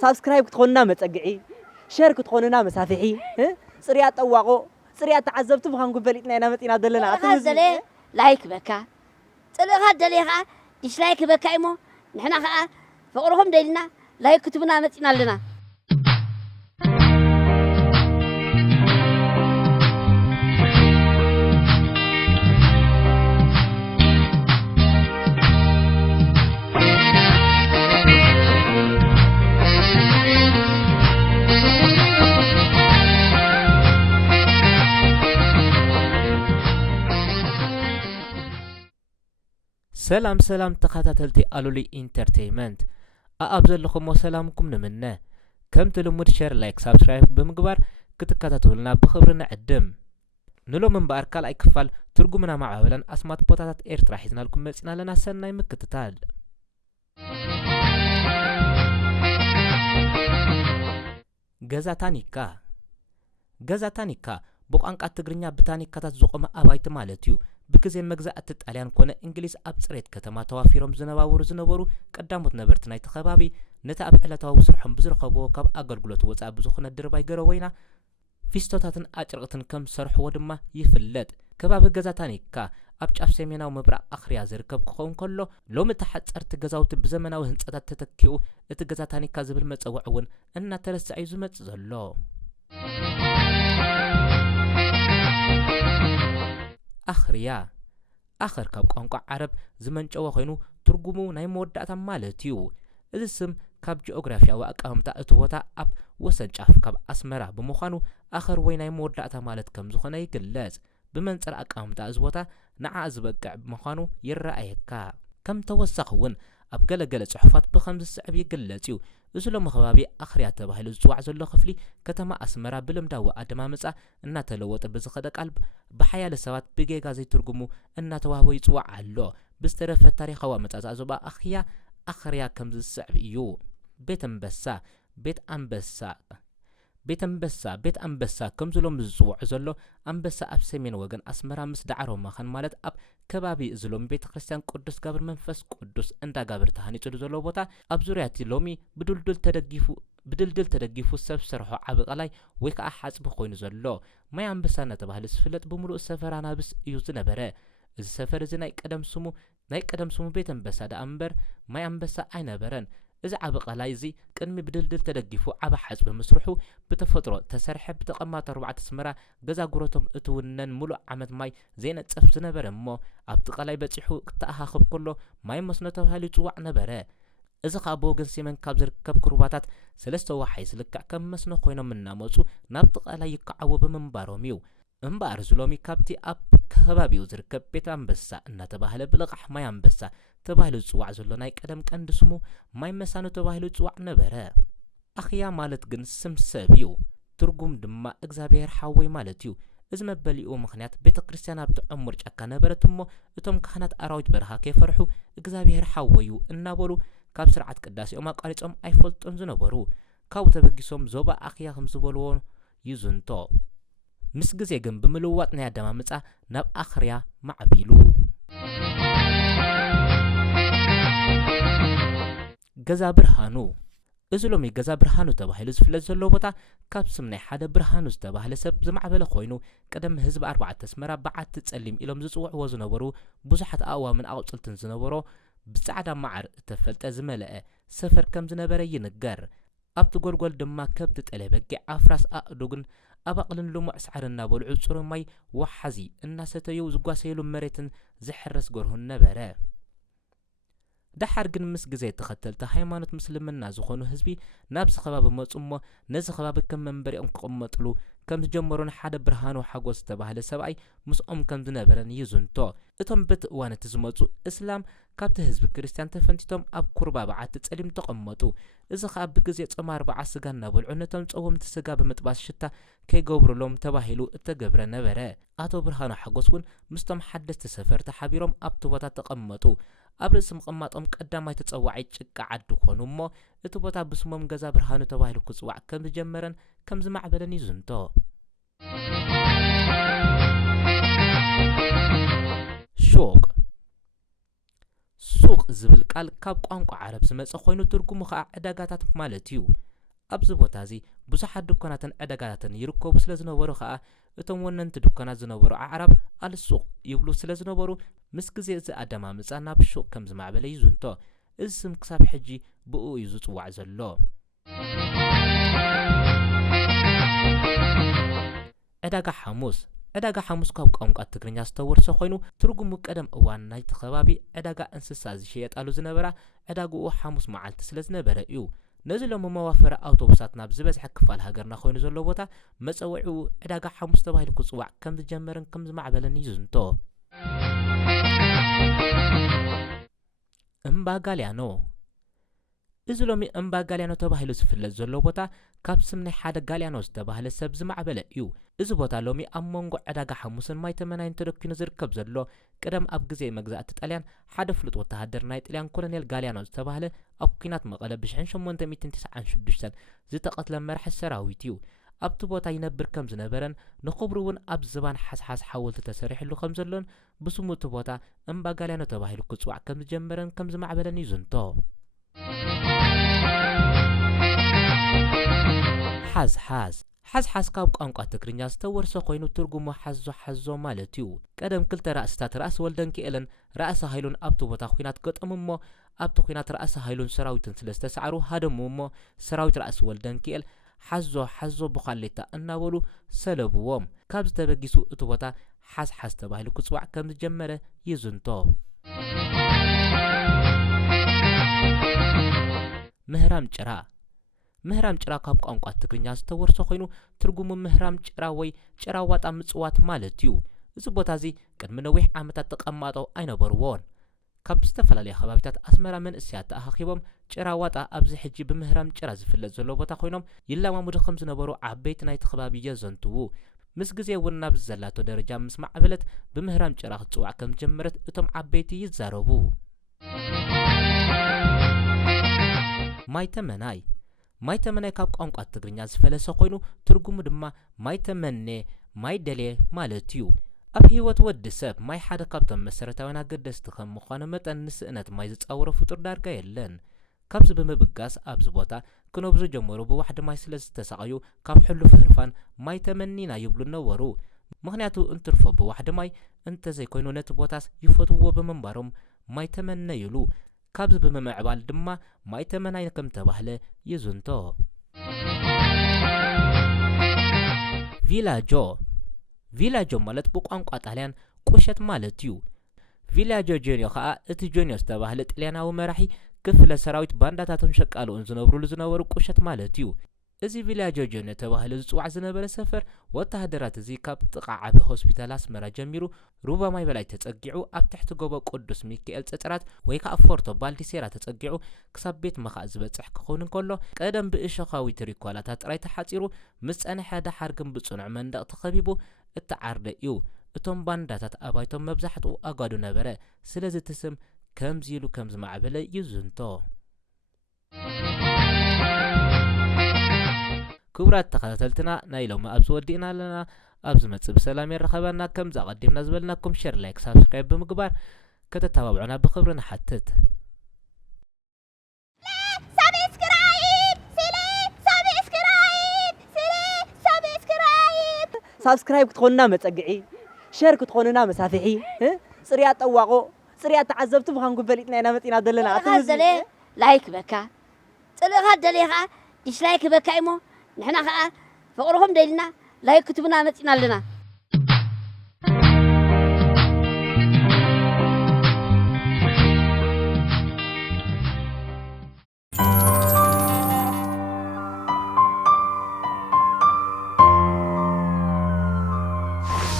سبسكرايب كتخوننا متقعي شير كتخوننا مسافحي صريات طواقو صريات تعذبت بخان قبلتنا انا متينا دلنا هذا لايك بكا طلع هذا ليها ديسلايك بكا ايمو نحنا خا فقرهم ديلنا لايك كتبنا متينا لنا سلام تخاتلتي ألولي انترتينمنت أبزل لكم وسلامكم نمنا كم تلمود شير لايك سبسكرايب بمقبار كتكاتلنا بخبرنا عدم نلو من باركال اي كفال ترجمنا مع عولا اسمات بوتاتات ايرترا حيزنا لكم مسئنا لنا سنة مكتتال غزاتانيكا بوقانقا تግርኛ ብታኒካታት ዝቆመ አባይቲ ማለት እዩ ብግዜ መግዛእቲ ጣልያን ኮነ እንግሊዝ ኣብ ጽሬት ከተማ ተዋፊሮም ዝነበሩ ቀዳሞት ነበርቲ ናይቲ ከባቢ ነታ ኣብ ዕለታዊ ስርሖም ብዝረኸብዎ ካብ ኣገልግሎት ወጻኢ ብዙኽነ ድርባይ ገረወይና ፊስቶታትን ኣጭርቕትን ከም ሰርሕዎ ድማ ይፍለጥ ከባቢ ገዛታኒካ ኣብ ጫፍ ሰሜናዊ ምብራቕ ኣኽርያ ዝርከብ ክኸውን ከሎ ሎሚ ተሓጸርቲ ገዛውቲ ብዘመናዊ ህንጻታት ተተኪኡ እቲ ገዛታኒካ ዝብል መፀውዒ እውን እናተረሳዕ ዝመጽእ ዘሎ ኣኽር ካብ ቋንቋ ዓረብ ዝመንጨወ ኮይኑ ትርጉሙ ናይ መወዳእታ ማለት እዩ እዚ ስም ካብ ጂኦግራፊያዊ ኣቀማምጣ እቲ ቦታ ኣብ ወሰን ጫፍ ካብ ኣስመራ ብምዃኑ ኣኽር ወይ ናይ መወዳእታ ማለት ከም ዝኾነ ይግለጽ ብመንጽር ኣቀማምጣ እዚ ቦታ ንዓ ዝበቅዕ ብምዃኑ ይረኣየካ ከም ተወሳኺ እውን ኣብ ገለገለ ጽሑፋት ብኸምዚ ዝስዕብ ይግለጽ እዩ እዚ ሎሚ ከባቢ ኣኽርያ ተባሂሉ ዝጽዋዕ ዘሎ ክፍሊ ከተማ ኣስመራ ብልምዳዊ ኣደማምጻ እናተለወጠ ብዝኸደ ቃል ብሓያለ ሰባት ብጌጋ ዘይትርጉሙ እናተዋህቦ ይጽዋዕ ኣሎ ብዝተረፈ ታሪኻዊ ኣመጻጽኣ ዞባ ኣኽርያ ከም ዝስዕብ እዩ ቤት ኣንበሳ ከም ዝሎም ዝጽውዕ ዘሎ ኣንበሳ ኣብ ሰሜን ወገን ኣስመራ ምስ ዳዕሮ መኸን ማለት ኣብ ከባቢ እዚ ሎሚ ቤተ ክርስቲያን ቅዱስ ገብር መንፈስ ቅዱስ እንዳጋብር ተሃኒጹ ዘሎ ቦታ ኣብ ዙርያቲ ሎሚ ብድልድል ተደጊፉ ሰብ ሰርሖ ዓብቐላይ ወይ ከዓ ሓጽቢ ኮይኑ ዘሎ ማይ ኣንበሳ እናተባህለ ዝፍለጥ ብምሉእ ሰፈር ኣናብስ እዩ ዝነበረ እዚ ሰፈር እዚ ናይ ቀደም ስሙ ቤት ኣንበሳ ዳ እምበር ማይ ኣንበሳ ኣይነበረን እዚ ዓብቐላይ እዚ ቅድሚ ብድልድል ተደጊፉ ዓብ ሓጽቢ ምስርሑ ብተፈጥሮ ተሰርሐ ብተቐማጥ 4 ኣስመራ ገዛ ጉረቶም እትውነን ሙሉእ ዓመት ማይ ዘይነጽፍ ዝነበረ እሞ ኣብቲ ቀላይ በፂሑ ክተኣኻኽብ ከሎ ማይ መስኖ ተባሂሉ ይጽዋዕ ነበረ እዚ ከዓ ብወገን ሰሜን ካብ ዝርከብ ኩርባታት 3 ወሓይ ዝልክዕ ከም መስኖ ኮይኖም እናመጹ ናብቲ ቀላይ ይከዓቡ ብምንባሮም እዩ እምበር ዝሎሚ ካብቲ ኣብ ከባቢው ዝርከብ ቤት ኣንበሳ እናተባህለ ብልቓሕ ማይ ኣንበሳ ተባሂሉ ዝጽዋዕ ዘሎ ናይ ቀደም ቀንዲ ስሙ ማይ መሳኖ ተባሂሉ ይጽዋዕ ነበረ ኣኽያ ማለት ግን ስም ሰብ እዩ ትርጉም ድማ እግዚአብሔር ሓወይ ማለት እዩ እዚ መበሊኡ ምኽንያት ቤተ ክርስቲያን ኣብቲ ዕሙር ጫካ ነበረት እሞ እቶም ካህናት ኣራዊት በረኻ ከይፈርሑ እግዚአብሔር ሓወዩ እናበሉ ካብ ስርዓት ቅዳሴኦም ኣቋሪጾም ኣይፈልጡን ዝነበሩ ካብኡ ተበጊሶም ዞባ ኣኽያ ከም ዝበልዎ ይዝንቶ ምስ ግዜ ግን ብምልዋጥ ናይ ኣደማምጻ ናብ ኣኽርያ ማዕቢሉ ገዛ ብርሃኑ እዚ ሎሚ ገዛ ብርሃኑ ተባሂሉ ዝፍለጥ ዘሎ ቦታ ካብ ስም ናይ ሓደ ብርሃኑ ዝተባህለ ሰብ ዝማዕበለ ኮይኑ ቀደም ህዝቢ 4 ኣስመራ በዓቲ ጸሊም ኢሎም ዝጽውዕዎ ዝነበሩ ብዙሓት ኣእዋምን ኣቁጽልትን ዝነበሮ ብጻዕዳ ማዓር እተፈልጠ ዝመልአ ሰፈር ከም ዝነበረ ይንገር ኣብቲ ጎልጎል ድማ ከብቲ ጠለበጊ ኣፍራስ ኣእዱግን ኣባቕልን ልሙዕ ሳዕሪ እናበልዑ ጽሩይ ማይ ወሓዚ እናሰተዩ ዝጓሰይሉ መሬትን ዝሕረስ ጎርሁን ነበረ دحر ግን ምስ ግዜ ተኸተልቲ ሃይማኖት ምስልምና ዝኾኑ ህዝቢ ናብ ዝኸባቢ መጽሞ ነዚ ኸባቢ ከም መንበሪኦም ክቕመጥሉ ከም ዝጀመሩን ሓደ ብርሃኑ ሓጎስ ተባህለ ሰብኣይ ምስኦም ከም ዝነበረን ይዝንቶ እቶም በቲ እዋን እቲ ዝመጹ እስላም ካብቲ ህዝቢ ክርስቲያን ተፈንቲቶም ኣብ ኩርባ በዓቲ ጸሊም ተቐመጡ እዚ ከዓ ብግዜ ጸማር በዓ ስጋ እናበልዑ ነቶም ጸወምቲ ስጋ ብምጥባስ ሽታ ከይገብሩሎም ተባሂሉ እተገብረ ነበረ ኣቶ ብርሃኑ ሓጎስ እውን ምስቶም ሓደስቲ ሰፈርቲ ሓቢሮም ኣብቲ ቦታ ተቐመጡ ኣብ ርእሲ ምቕማጦም ቀዳማይ ተጸዋዓይ ጭቃ ዓዲ ኮኑ እሞ እቲ ቦታ ብስሞም ገዛ ብርሃኑ ተባሂሉ ክጽዋዕ ከም ዝጀመረን ከም ዝማዕበለን ይዝንቶ ሱቅ ዝብል ቃል ካብ ቋንቋ ዓረብ ዝመጸ ኮይኑ ትርጉሙ ከዓ ዕዳጋታት ማለት እዩ ኣብዚ ቦታ እዚ ብዙሓት ድኳናትን ዕዳጋታትን ይርከቡ ስለ ዝነበሩ ከዓ እቶም ወነንቲ ድኳናት ዝነበሩ ኣዕራብ ኣልሱቕ ይብሉ ስለ ዝነበሩ ምስ ግዜ እዚ ኣደማምፃ ናብ ሹቕ ከም ዝማዕበለ ይዝንቶ። እዚ ስም ክሳብ ሕጂ ብኡ እዩ ዝፅዋዕ ዘሎ። ዕዳጋ ሐሙስ ዕዳጋ ሐሙስ ካብ ቋንቋ ትግርኛ ዝተወርሰ ኮይኑ ትርጉሙ ቀደም እዋን ናይቲ ከባቢ ዕዳጋ እንስሳ ዝሸየጣሉ ዝነበራ ዕዳግኡ ሐሙስ መዓልቲ ስለ ዝነበረ እዩ። ነዚ ሎሚ መዋፈረ ኣውቶቡሳት ናብ ዝበዝሐ ክፋል ሃገርና ኮይኑ ዘሎ ቦታ መፀውዒኡ ዕዳጋ ሐሙስ ተባሂሉ ክፅዋዕ ከም ዝጀመረን ከም ዝማዕበለን ይዝንቶ። እምባ ጋልያኖ እዚ ሎሚ እምባ ጋልያኖ ተባሂሉ ዝፍለጥ ዘሎ ቦታ ካብ ስም ናይ ሓደ ጋልያኖ ዝተባህለ ሰብ ዝማዕበለ እዩ። እዚ ቦታ ሎሚ ኣብ መንጎ ዕዳጋ ሐሙስን ማይ ተመናይን ተደኪኑ ዝርከብ ዘሎ ቀደም ኣብ ግዜ መግዛእቲ ጣልያን ሓደ ፍሉጥ ወተሃደር ናይ ጣልያን ኮሎኔል ጋልያኖ ዝተባህለ ኣብ ኩናት መቐለ ብ1896 ዝተቐትለ መራሒ ሰራዊት እዩ። ኣብቲ ቦታ ይነብር ከም ዝነበረን ንኽብሩ እውን ኣብ ዝባን ሓስሓስ ሓወልቲ ተሰሪሕሉ ከም ዘሎን ብስሙ እቲ ቦታ እምባ ጋልያኖ ተባሂሉ ክፅዋዕ ከም ዝጀመረን ከም ዝማዕበለን ይዝንቶ። ሓዝሓዝ ካብ ቋንቋ ትግርኛ ዝተወርሰ ኮይኑ ትርጉሙ ሓዞ ሓዞ ማለት እዩ። ቀደም ክልተ ራእስታት ራእሲ ወልደንኪኤልን ራእሲ ሃይሉን ኣብቲ ቦታ ኩናት ገጠሙ እሞ ኣብቲ ኩናት ራእሲ ሃይሉን ሰራዊትን ስለ ዝተሰዓሩ ሃደሙ እሞ ሰራዊት ራእሲ ወልደንኪኤል ሓዞ ሓዞ ብኻሌታ እናበሉ ሰለብዎም። ካብ ዝተበጊሱ እቲ ቦታ ሓዝሓዝ ተባሂሉ ክፅዋዕ ከም ዝጀመረ ይዝንቶ። ምህራም ጭራ ካብ ቋንቋ ትግርኛ ዝተወርሰ ኮይኑ ትርጉሙ ምህራም ጭራ ወይ ጭራ ዋጣ ምጽዋት ማለት እዩ። እዚ ቦታ እዚ ቅድሚ ነዊሕ ዓመታት ተቐማጦ ኣይነበርዎን። ካብ ዝተፈላለየ ከባቢታት ኣስመራ መንእስያት ተኣኻኺቦም ጭራ ዋጣ ኣብዚ ሕጂ ብምህራም ጭራ ዝፍለጥ ዘሎ ቦታ ኮይኖም ይለማመዱ ከም ዝነበሩ ዓበይቲ ናይቲ ከባቢ የዘንትዉ። ምስ ግዜ እውን ናብ ዘላቶ ደረጃ ምስ ማዕበለት ብምህራም ጭራ ክትፅዋዕ ከም ጀመረት እቶም ዓበይቲ ይዛረቡ። ማይ ተመናይ ካብ ቋንቋ ትግርኛ ዝፈለሰ ኮይኑ ትርጉሙ ድማ ማይ ተመኔ ማይ ደሌ ማለት እዩ። ኣብ ህይወት ወዲ ሰብ ማይ ሓደ ካብቶም መሰረታዊን ኣገደስቲ ከም ምዃኑ መጠን ንስእነት ማይ ዝፃወሮ ፍጡር ዳርጋ የለን። ካብዚ ብምብጋስ ኣብዚ ቦታ ክነብሩ ጀመሩ ብዋሕዲ ማይ ስለ ዝተሰቃዩ ካብ ሕሉፍ ህርፋን ማይ ተመኒና ይብሉ ነበሩ። ምክንያቱ እንትርፎ ብዋሕዲ ማይ እንተዘይኮይኑ ነቲ ቦታስ ይፈትውዎ ብምንባሮም ማይ ተመነ ይሉ። ካብዚ ብምምዕባል ድማ ማይ ተመናይ ከም ተባህለ ይዝንቶ። ቪላጆ ማለት ብቋንቋ ጣልያን ቁሸት ማለት እዩ። ቪላጆ ጆኒዮ ከዓ እቲ ጆኒዮ ዝተባህለ ጣልያናዊ መራሒ ክፍለ ሰራዊት ባንዳታቶም ሸቃልኡን ዝነብሩሉ ዝነበሩ ቁሸት ማለት እዩ። እዚ ቪላጆ ጆኒዮ ተባሂሉ ዝፅዋዕ ዝነበረ ሰፈር ወተሃደራት እዚ ካብ ጥቃ ዓቢ ሆስፒታል ኣስመራ ጀሚሩ ሩባ ማይ በላይ ተጸጊዑ ኣብ ትሕቲ ጎቦ ቅዱስ ሚካኤል ጸጸራት ወይ ከዓ ፎርቶ ባልዲሴራ ተጸጊዑ ክሳብ ቤት መኻእ ዝበጽሕ ክኸውን እንከሎ ቀደም ብእሾኻዊ ትሪኳላታት ጥራይ ተሓጺሩ ምስ ጸንሐ ዳሓር ግን ብጽኑዕ መንደቕ ተኸቢቡ እተዓርደ እዩ። እቶም ባንዳታት ኣባይቶም መብዛሕትኡ ኣጓዱ ነበረ። ስለዚ እቲ ስም ከምዚ ኢሉ ከም ዝማዕበለ ይዝንቶ። ክቡራት ተኸታተልትና ናይ ሎሚ ኣብዚ ወዲእና ኣለና። ኣብዚ መጽእ ብሰላም ይረኸበና። ከምዛ ቀዲምና ዝበልናኩም ሼር፣ ላይክ፣ ሳብስክራይብ ብምግባር ከተተባብዑና ብኽብሪ ንሓትት። ሳብስክራይብ ክትኾኑና መጸግዒ፣ ሼር ክትኾኑና መሳፊሒ፣ ጽርያት ጠዋቆ ጽርያት ተዓዘብቲ ምዃንኩ በሊጥና ኢና መጺና ዘለና። ኣተዘለ ላይክ በካ ጽልኻ ደለኻ ዲስላይክ በካ እሞ ንሕና ከዓ ፍቅርኩም ደሊና ላይክ ክትቡና መጺና ኣለና።